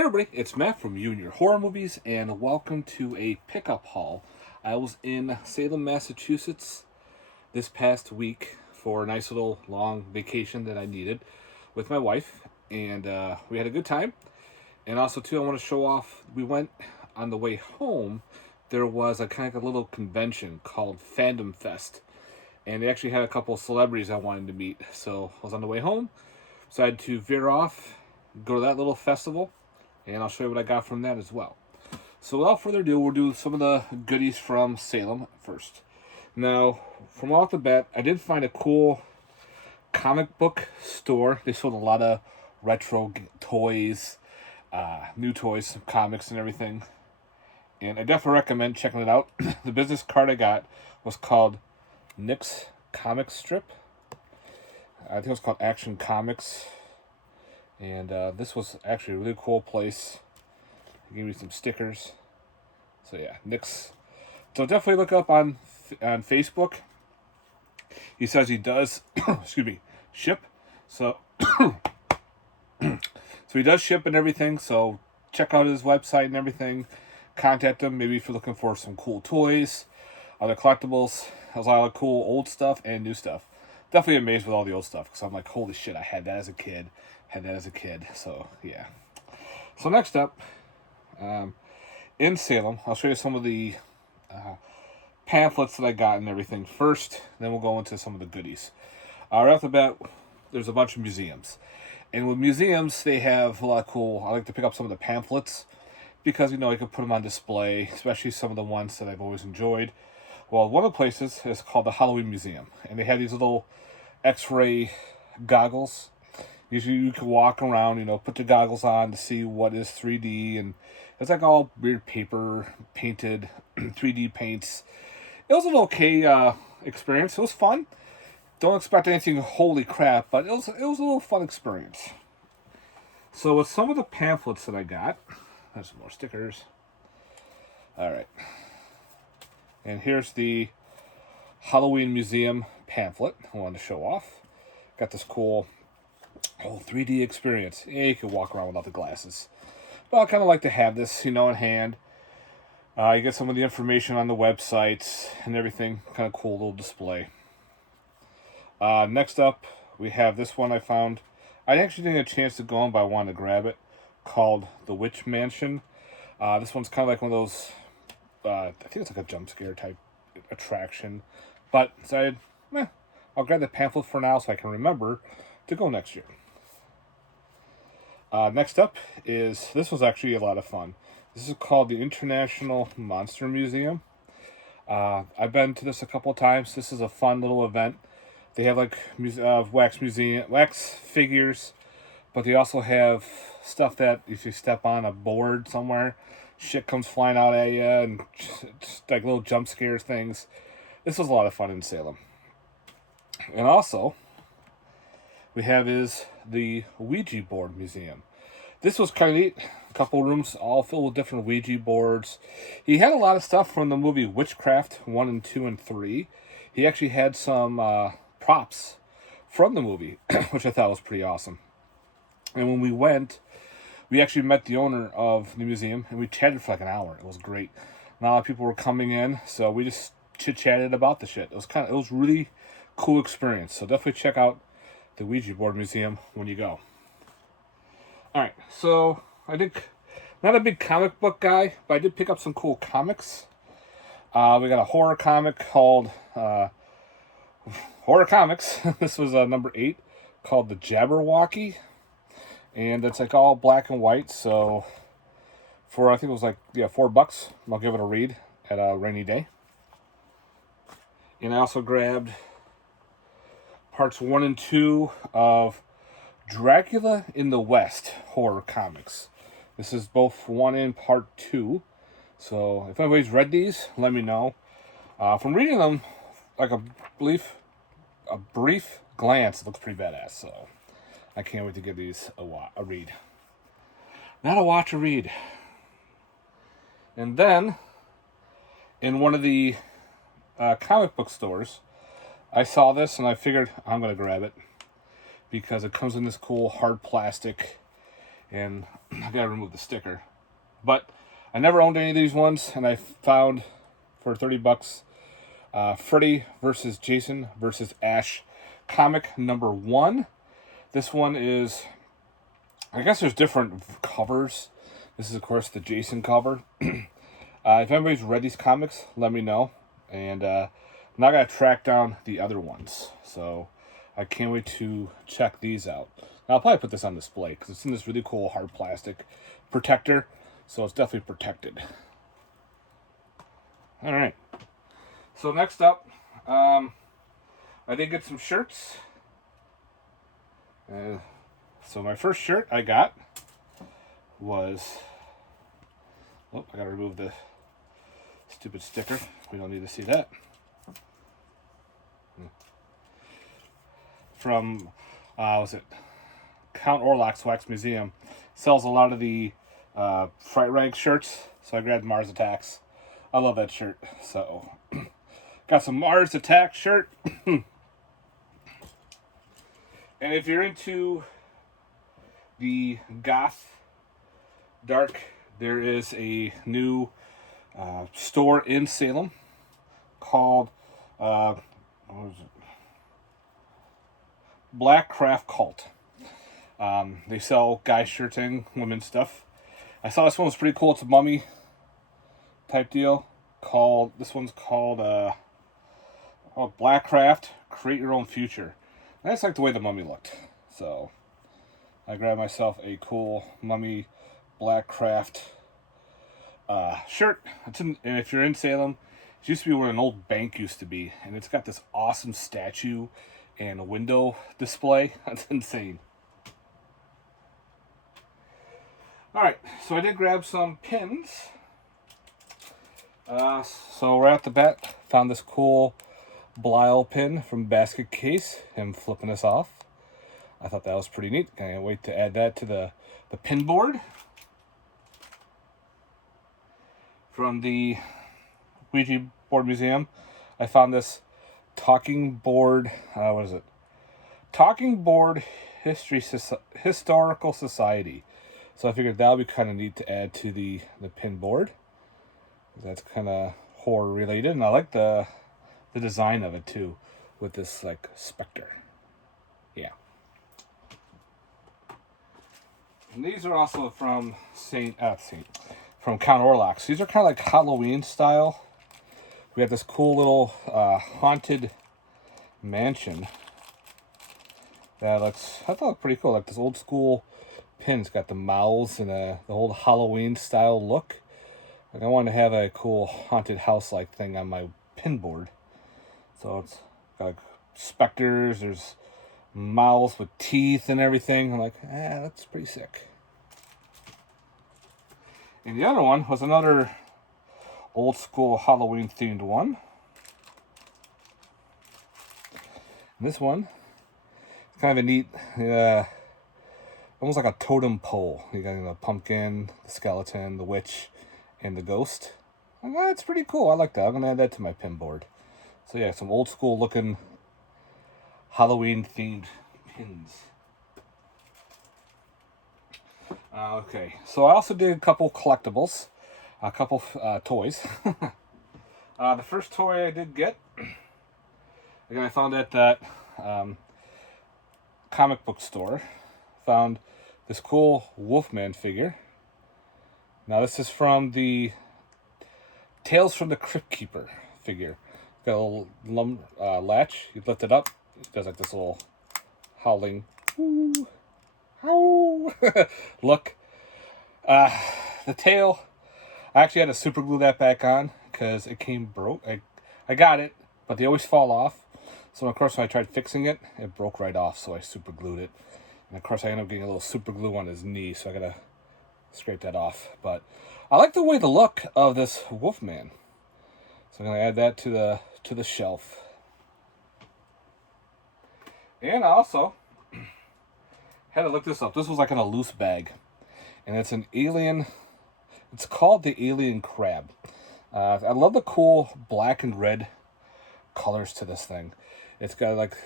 Hey everybody, it's Matt from You and Your Horror Movies, and welcome to a pickup haul. I was in Salem, Massachusetts this past week for a nice little long vacation that I needed with my wife, and we had a good time. And also, too, I want to show off, we went on the way home, there was a kind of a little convention called Fandomfest, and they actually had a couple of celebrities I wanted to meet. So I was on the way home, decided to veer off, go to that little festival, and I'll show you what I got from that as well. So without further ado, we'll do some of the goodies from Salem first. Now, from off the bat, I did find a cool comic book store. They sold a lot of retro toys, new toys, some comics and everything. And I definitely recommend checking it out. The business card I got was called Nick's Comic Strip. I think it was called Action Comics. And this was actually a really cool place. They gave me some stickers. So yeah, Nick's. So definitely look up on Facebook. He says he does, excuse me, ship. So, so he does ship and everything. So check out his website and everything. Contact him. Maybe if you're looking for some cool toys, other collectibles. There's a lot of cool old stuff and new stuff. Definitely amazed with all the old stuff because I'm like, holy shit, I had that as a kid. So yeah. So next up, in Salem, I'll show you some of the pamphlets that I got and everything first. Then we'll go into some of the goodies. Right off the bat, there's a bunch of museums, and with museums, they have a lot of cool. I like to pick up some of the pamphlets because you can put them on display, especially some of the ones that I've always enjoyed. Well, one of the places is called the Halloween Museum, and they have these little X-ray goggles. Usually you can walk around, put the goggles on to see what is 3D, and it's like all weird paper painted 3D paints. It was an okay experience. It was fun. Don't expect anything holy crap, but it was a little fun experience. So with some of the pamphlets that I got, there's some more stickers. All right. And here's the Halloween Museum pamphlet I wanted to show off. Got this cool 3D experience. Yeah, you can walk around without the glasses. But I kind of like to have this, in hand. You get some of the information on the websites and everything. Kind of cool little display. Next up, we have this one I found. I actually didn't get a chance to go on, but I wanted to grab it. Called The Witch Mansion. This one's kind of like one of those, I think it's like a jump scare type attraction. But decided, I'll grab the pamphlet for now so I can remember to go next year. Next up is, this was actually a lot of fun. This is called the International Monster Museum. I've been to this a couple of times. This is a fun little event. They have like wax figures, but they also have stuff that if you step on a board somewhere, shit comes flying out at you, and just like little jump scares things. This was a lot of fun in Salem. And also, we have is the Ouija board museum. This was kind of neat. A couple rooms all filled with different Ouija boards. He had a lot of stuff from the movie Witchcraft 1 and 2 and 3. He actually had some props from the movie, which I thought was pretty awesome. And when we went, we actually met the owner of the museum, and we chatted for like an hour. It was great. Not a lot of people were coming in, so we just chit-chatted about the shit. It was really cool experience. So definitely check out the Ouija board museum when you go. Alright, so I think not a big comic book guy, but I did pick up some cool comics. We got a horror comic called Horror Comics. This was number 8, called The Jabberwocky. And it's like all black and white, so for I think it was like $4. I'll give it a read at a rainy day. And I also grabbed parts 1 and 2 of Dracula in the West horror comics. This is both 1 and part 2. So if anybody's read these, let me know. From reading them, like a brief glance, it looks pretty badass. So I can't wait to give these a read. Not a watch, a read. And then, in one of the comic book stores, I saw this and I figured I'm going to grab it because it comes in this cool hard plastic and I gotta remove the sticker. But I never owned any of these ones, and I found for $30 Freddy versus Jason versus Ash comic number 1. This one is, I guess there's different covers. This is, of course, the Jason cover. If anybody's read these comics, let me know. And I'm not going to track down the other ones. So I can't wait to check these out. Now, I'll probably put this on display because it's in this really cool hard plastic protector. So it's definitely protected. All right. So next up, I did get some shirts. So my first shirt I got was... Oh, I gotta remove the stupid sticker. We don't need to see that. From, was it Count Orlok's Wax Museum. Sells a lot of the Fright Rag shirts. So I grabbed Mars Attacks. I love that shirt. So, got some Mars Attack shirt. And if you're into the goth dark, there is a new store in Salem called what was it? Black Craft Cult. They sell guy shirts and women's stuff. I saw this one was pretty cool. It's a mummy type deal. This one's called Black Craft Create Your Own Future. And I just like the way the mummy looked. So I grabbed myself a cool mummy Black Craft shirt. And if you're in Salem, it used to be where an old bank used to be. And it's got this awesome statue and a window display. That's insane. Alright, so I did grab some pins. So right off the bat, found this cool Belial pin from Basket Case. Him flipping this off. I thought that was pretty neat. Can't wait to add that to the pin board. From the Ouija Board Museum, I found this talking board, what is it? Talking Board Historical Society. So I figured that would be kind of neat to add to the pin board. That's kind of horror related, and I like the design of it too, with this like specter. Yeah. And these are also from from Count Orlok's. These are kind of like Halloween style. We have this cool little haunted mansion that I thought looked pretty cool. Like this old school pin. It's got the mouths and the whole Halloween style look. Like I wanted to have a cool haunted house like thing on my pin board. So it's got like specters, there's mouths with teeth and everything. I'm like, that's pretty sick. And the other one was another old school Halloween themed one. And this one is kind of a neat, almost like a totem pole. You got the pumpkin, the skeleton, the witch, and the ghost. And that's pretty cool. I like that. I'm going to add that to my pin board. So yeah, some old school looking Halloween themed pins. Okay, so I also did a couple collectibles, a couple toys. The first toy I did get, again, I found at that comic book store. Found this cool Wolfman figure. Now this is from the Tales from the Crypt Keeper figure. Got a little latch. You lift it up. It does like this little howling. Ooh. Ow. Look. The tail, I actually had to super glue that back on because it came broke. I got it, but they always fall off. So of course when I tried fixing it, it broke right off, so I super glued it. And of course I ended up getting a little super glue on his knee, so I gotta scrape that off. But I like the look of this Wolfman. So I'm gonna add that to the shelf. And I also had to look this up. This was like in a loose bag. And it's an alien. It's called the Alien Crab. I love the cool black and red colors to this thing. It's got like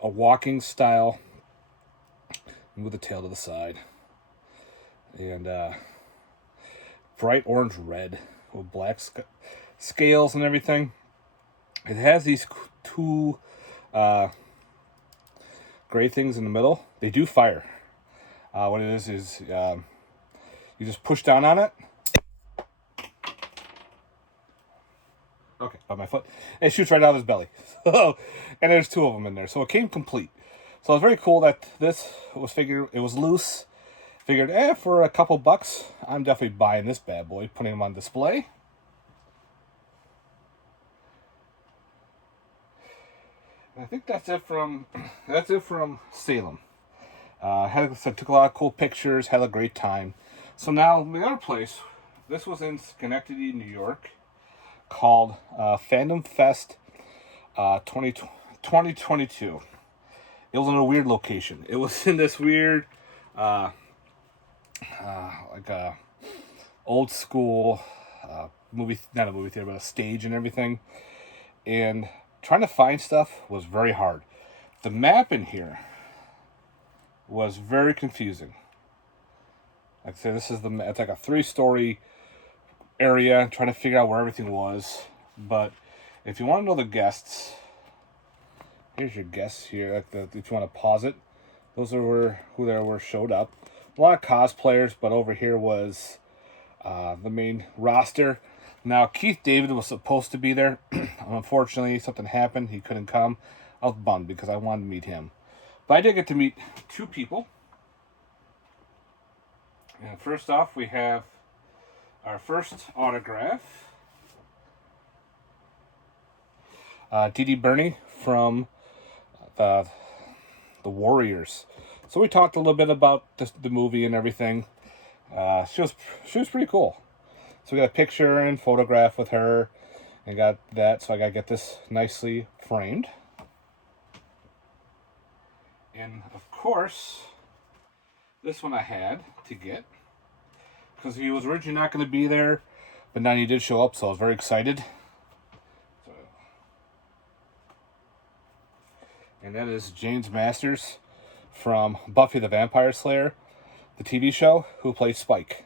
a walking style. Move the tail to the side. and bright orange red with black scales and everything. It has these two gray things in the middle. They do fire. What it is you just push down on it. Okay, by my foot. It shoots right out of his belly. So, and there's two of them in there. So it came complete. So it was very cool that this was it was loose. Figured, for a couple bucks, I'm definitely buying this bad boy, putting him on display. And I think that's it from Salem. Took a lot of cool pictures, had a great time. So now the other place, this was in Schenectady, New York, called Fandomfest 2022. It was in a weird location. It was in this weird, old school not a movie theater, but a stage and everything. And trying to find stuff was very hard. The map in here was very confusing. Like I said, it's like a 3-story area, trying to figure out where everything was. But if you want to know the guests, here's your guests here. If you want to pause it, those are who there were showed up. A lot of cosplayers, but over here was the main roster. Now, Keith David was supposed to be there. Unfortunately, something happened. He couldn't come. I was bummed because I wanted to meet him. But I did get to meet 2 people. And first off, we have our first autograph. Dee Burney from the Warriors. So we talked a little bit about the movie and everything. She was pretty cool. So we got a picture and photograph with her, and got that. So I got to get this nicely framed. And of course, this one I had to get because he was originally not going to be there, but now he did show up, so I was very excited. And that is James Masters from Buffy the Vampire Slayer, the TV show, who plays Spike.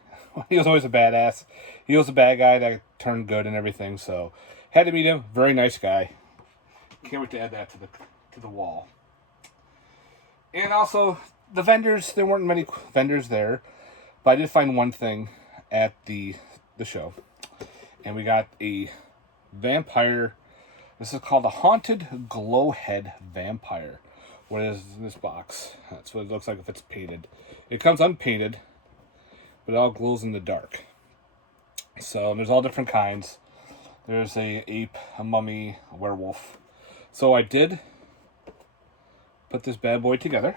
He was always a badass. He was a bad guy that turned good and everything, so had to meet him. Very nice guy. Can't wait to add that to the wall. And also, the vendors, there weren't many vendors there, but I did find one thing at the show. And we got a vampire. This is called a Haunted Glowhead Vampire. What is in this box? That's what it looks like if it's painted. It comes unpainted, but it all glows in the dark. So there's all different kinds. There's a ape, a mummy, a werewolf. So I did put this bad boy together,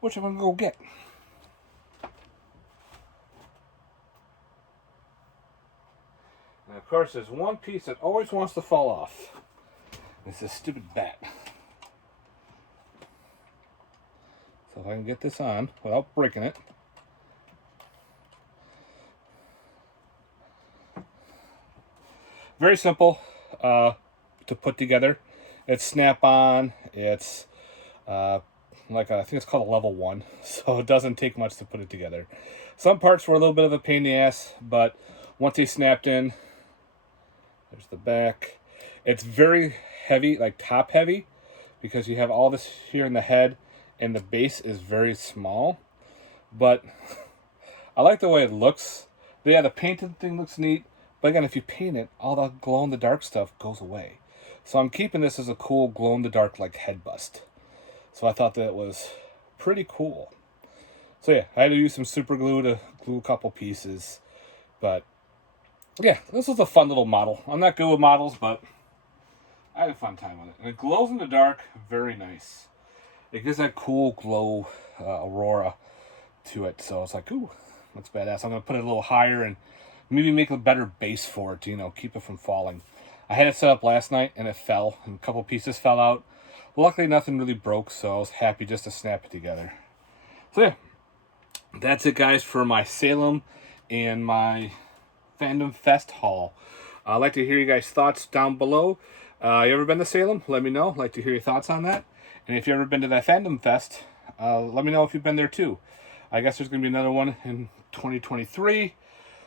which I'm going to go get. And of course, there's one piece that always wants to fall off. It's this stupid bat. So if I can get this on without breaking it. Very simple to put together. It's snap-on. It's I think it's called a level 1, so it doesn't take much to put it together. Some parts were a little bit of a pain in the ass, but once they snapped in, there's the back. It's very heavy, like top heavy, because you have all this here in the head, and the base is very small. But I like the way it looks. Yeah, the painted thing looks neat, but again, if you paint it, all the glow-in-the-dark stuff goes away. So I'm keeping this as a cool glow-in-the-dark like head bust. So I thought that was pretty cool. So yeah, I had to use some super glue to glue a couple pieces. But yeah, this was a fun little model. I'm not good with models, but I had a fun time with it. And it glows in the dark, very nice. It gives that cool glow aurora to it. So it's like, ooh, that's badass. I'm going to put it a little higher and maybe make a better base for it to, keep it from falling. I had it set up last night and it fell, and a couple pieces fell out. Luckily, nothing really broke, so I was happy just to snap it together. So yeah, that's it, guys, for my Salem and my Fandomfest haul. I'd like to hear you guys' thoughts down below. You ever been to Salem? Let me know. I'd like to hear your thoughts on that. And if you've ever been to that Fandomfest, let me know if you've been there too. I guess there's going to be another one in 2023.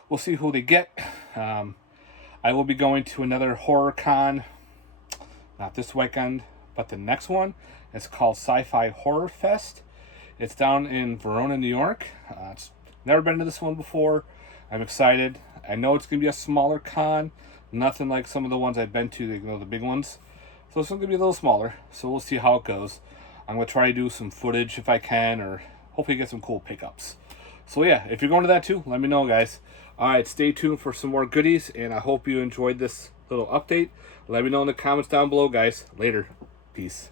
We'll see who they get. I will be going to another horror con, not this weekend, but the next one. It's called Sci-Fi Horror Fest. It's down in Verona, New York. It's never been to this one before. I'm excited. I know it's going to be a smaller con. Nothing like some of the ones I've been to, you know, the big ones. So this one's going to be a little smaller. So we'll see how it goes. I'm going to try to do some footage if I can, or hopefully get some cool pickups. So yeah, if you're going to that too, let me know, guys. Alright, stay tuned for some more goodies, and I hope you enjoyed this little update. Let me know in the comments down below, guys. Later. Peace.